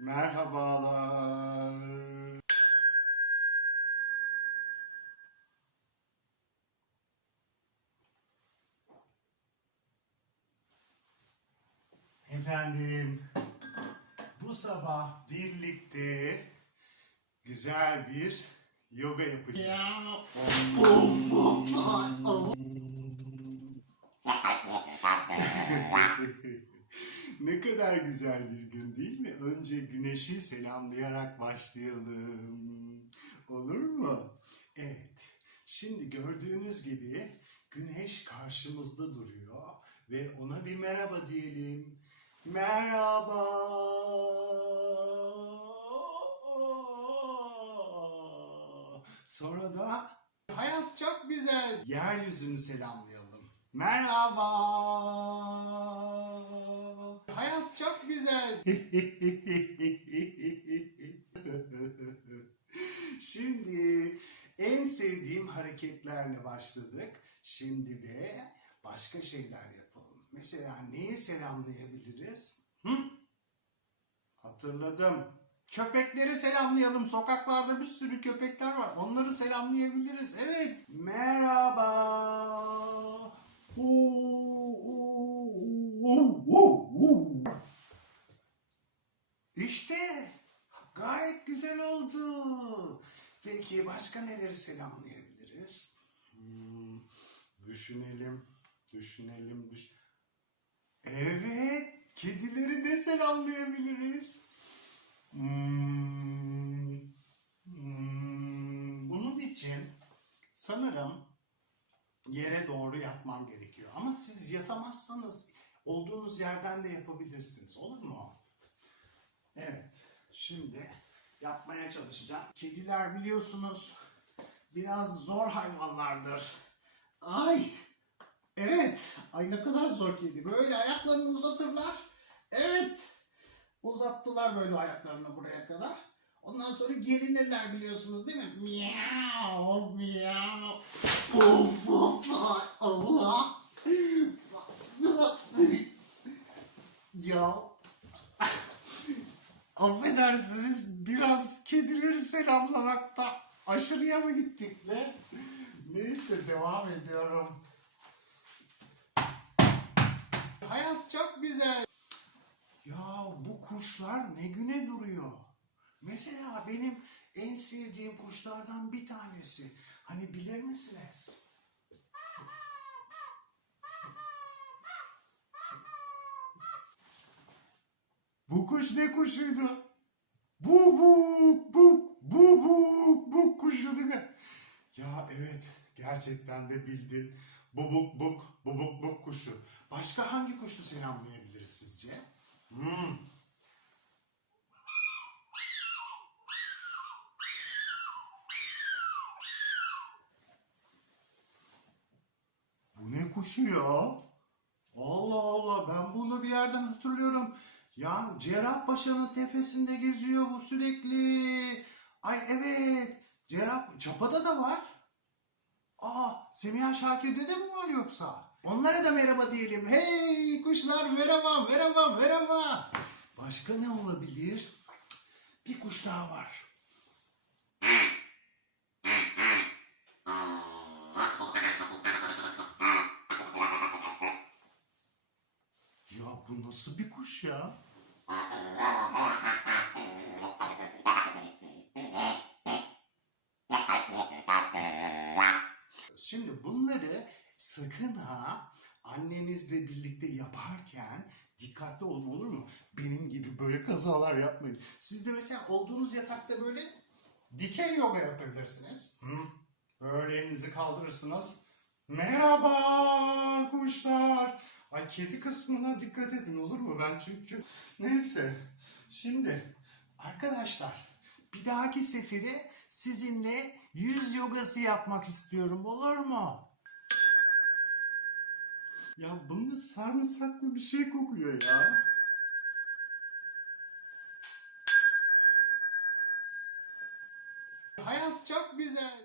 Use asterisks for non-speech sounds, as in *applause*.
Merhabalar. Efendim, bu sabah birlikte güzel bir yoga yapacağız. *laughs* ne kadar güzel bir gün değil mi? Önce güneşi selamlayarak başlayalım. Olur mu? Evet. Şimdi gördüğünüz gibi güneş karşımızda duruyor ve ona bir merhaba diyelim. Merhaba. Sonra da hayat çok güzel. Yeryüzünü selamlayalım. Merhaba. Hayat çok güzel. *laughs* Şimdi en sevdiğim hareketlerle başladık. Şimdi de başka şeyler yapalım. Mesela neyi selamlayabiliriz? Hı? Hatırladım. Köpekleri selamlayalım. Sokaklarda bir sürü köpekler var. Onları selamlayabiliriz. Evet. Merhaba. Gayet güzel oldu. Peki başka neleri selamlayabiliriz? Hmm, düşünelim, düşünelim, düş. Evet, kedileri de selamlayabiliriz. Hmm, hmm, bunun için sanırım yere doğru yatmam gerekiyor. Ama siz yatamazsanız olduğunuz yerden de yapabilirsiniz. Olur mu? Şimdi yapmaya çalışacağım. Kediler biliyorsunuz biraz zor hayvanlardır. Ay! Evet. Ay ne kadar zor kedi. Böyle ayaklarını uzatırlar. Evet. Uzattılar böyle ayaklarını buraya kadar. Ondan sonra gelinirler biliyorsunuz değil mi? Miau, miau. Of, of, Allah. ya Affedersiniz biraz kedileri selamlamakta aşırıya mı gittik ne? Neyse devam ediyorum. Hayat çok güzel. Ya bu kuşlar ne güne duruyor. Mesela benim en sevdiğim kuşlardan bir tanesi. Hani bilir misiniz? Bu kuş ne kuşuydu? Bu buk buk bu buk buk kuşu değil mi? Ya evet gerçekten de bildin. Bubuk buk bubuk buk kuşu. Başka hangi kuşu selamlayabiliriz sizce? Hmm. Bu ne kuşu ya? Allah Allah ben bunu bir yerden hatırlıyorum. Ya Cerrahpaşa'nın tepesinde geziyor bu sürekli. Ay evet. Cerrah Çapa'da da var. Aa Semiha Şakir'de de mi var yoksa? Onlara da merhaba diyelim. Hey kuşlar merhaba merhaba merhaba. Başka ne olabilir? Bir kuş daha var. Ya bu nasıl bir kuş ya? Şimdi bunları sakın ha annenizle birlikte yaparken dikkatli olun olur mu? Benim gibi böyle kazalar yapmayın. Siz de mesela olduğunuz yatakta böyle dikey yoga yapabilirsiniz. Hı? Böyle elinizi kaldırırsınız. Merhaba kuşlar. Ay kedi kısmına dikkat edin olur mu? Ben çünkü neyse. Şimdi arkadaşlar bir dahaki sefere sizinle yüz yogası yapmak istiyorum olur mu? Ya bunda sarımsaklı bir şey kokuyor ya. Hayat çok güzel.